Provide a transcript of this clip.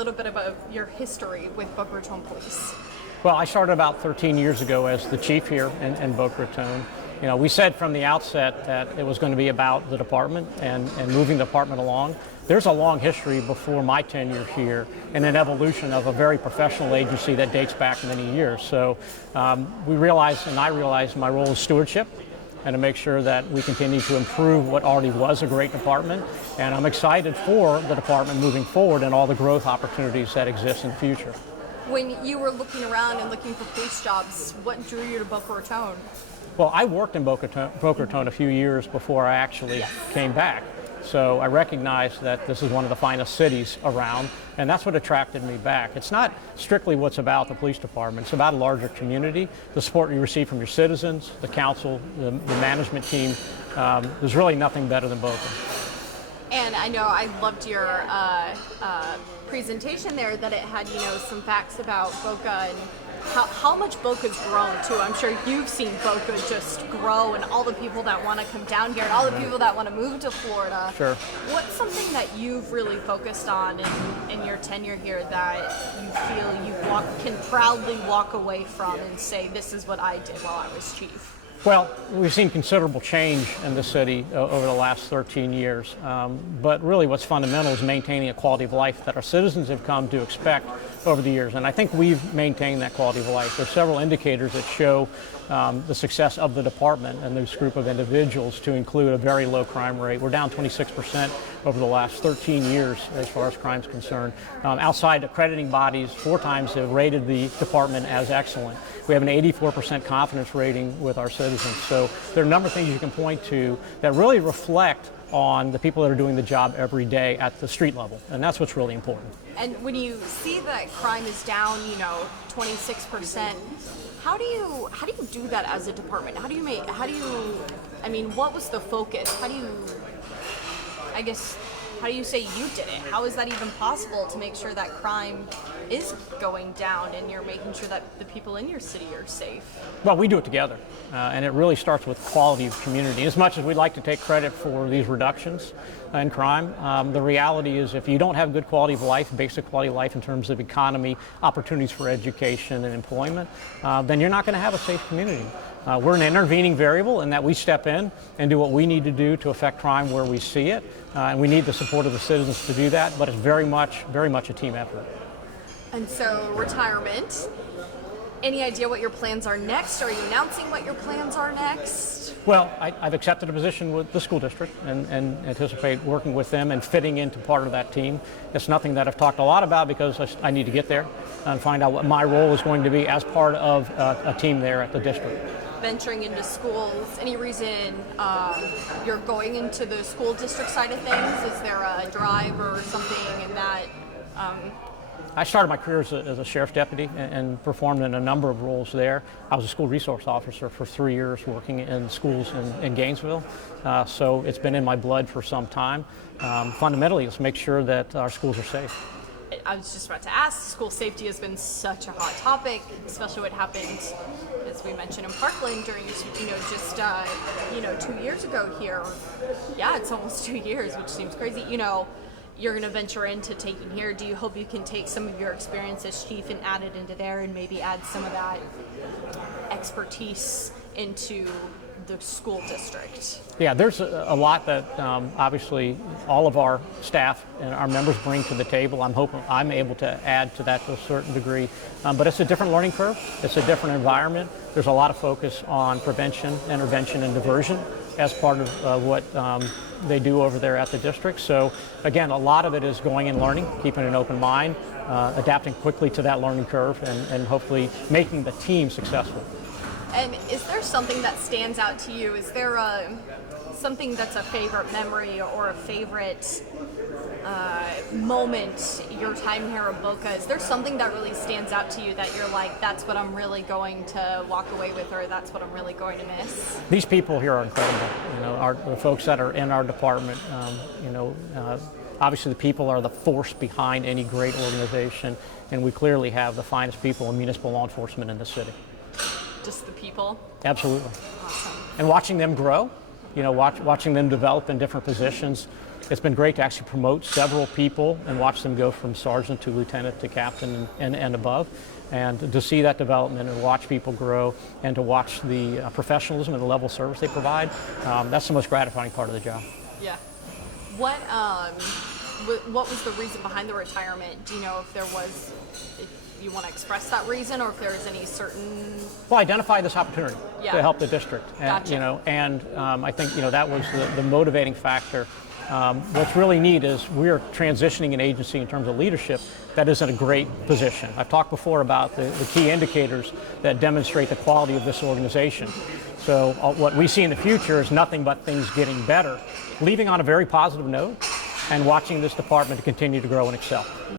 little bit about your history with Boca Raton Police. Well, I started about 13 years ago as the chief here in Boca Raton. You know, we said from the outset that it was going to be about the department and moving the department along. There's a long history before my tenure here and an evolution of a very professional agency that dates back many years. So we realized, and I realized, my role is stewardship and to make sure that we continue to improve what already was a great department. And I'm excited for the department moving forward and all the growth opportunities that exist in the future. When you were looking around and looking for police jobs, what drew you to Boca Raton? Well, I worked in Boca Raton a few years before I actually came back. So I recognized that this is one of the finest cities around, and that's what attracted me back. It's not strictly what's about the police department. It's about a larger community, the support you receive from your citizens, the council, the management team. There's really nothing better than Boca. And I know I loved your presentation there, that it had, some facts about Boca and how much Boca's grown too. I'm sure you've seen Boca just grow, and all the people that want to come down here and all the people that want to move to Florida. Sure. What's something that you've really focused on in your tenure here that you feel you can proudly walk away from and say, this is what I did while I was chief? Well, we've seen considerable change in the city over the last 13 years, but really what's fundamental is maintaining a quality of life that our citizens have come to expect over the years, and I think we've maintained that quality of life. There's several indicators that show the success of the department and this group of individuals, to include a very low crime rate. We're down 26% over the last 13 years as far as crime is concerned. Outside accrediting bodies 4 times have rated the department as excellent. We have an 84% confidence rating with our citizens. So there are a number of things you can point to that really reflect on the people that are doing the job every day at the street level, and that's what's really important. And when you see that crime is down, 26%, how do you do that as a department? What was the focus? How do you say you did it? How is that even possible to make sure that crime is going down and you're making sure that the people in your city are safe? Well, we do it together, and it really starts with quality of community. As much as we'd like to take credit for these reductions in crime, the reality is if you don't have good quality of life, basic quality of life in terms of economy, opportunities for education and employment, then you're not going to have a safe community. We're an intervening variable in that we step in and do what we need to do to affect crime where we see it, and we need the support of the citizens to do that, but it's very much a team effort. And so, retirement, any idea what your plans are next? Are you announcing what your plans are next? Well, I've accepted a position with the school district and anticipate working with them and fitting into part of that team. It's nothing that I've talked a lot about because I need to get there and find out what my role is going to be as part of a team there at the district. Venturing into schools, any reason you're going into the school district side of things? Is there a drive or something in that? I started my career as a sheriff's deputy and performed in a number of roles there. I was a school resource officer for 3 years working in schools in Gainesville, so it's been in my blood for some time. Fundamentally, let's make sure that our schools are safe. I was just about to ask, school safety has been such a hot topic, especially what happened, as we mentioned, in Parkland during, just 2 years ago here. Yeah, it's almost 2 years, which seems crazy. You're going to venture into taking here. Do you hope you can take some of your experience as chief and add it into there and maybe add some of that expertise into the school district? Yeah, there's a lot that obviously all of our staff and our members bring to the table. I'm hoping I'm able to add to that to a certain degree. But it's a different learning curve. It's a different environment. There's a lot of focus on prevention, intervention, and diversion as part of what they do over there at the district. So again, a lot of it is going and learning, keeping an open mind, adapting quickly to that learning curve, and hopefully making the team successful. And is there something that stands out to you? Is there something that's a favorite memory or a favorite moment your time here at Boca? Is there something that really stands out to you that you're like, that's what I'm really going to walk away with, or that's what I'm really going to miss? These people here are incredible. The folks that are in our department, obviously the people are the force behind any great organization, and we clearly have the finest people in municipal law enforcement in the city. Just the people? Absolutely. Awesome. And watching them grow, watching them develop in different positions, It's been great to actually promote several people and watch them go from sergeant to lieutenant to captain and above. And to see that development and watch people grow and to watch the professionalism and the level of service they provide, that's the most gratifying part of the job. Yeah. What was the reason behind the retirement? Do you know if there was, if you want to express that reason, or if there is any certain? Well, identify this opportunity to help the district, and, Gotcha. I think that was the motivating factor. What's really neat is we're transitioning an agency in terms of leadership that is in a great position. I've talked before about the key indicators that demonstrate the quality of this organization. So what we see in the future is nothing but things getting better, leaving on a very positive note and watching this department to continue to grow and excel.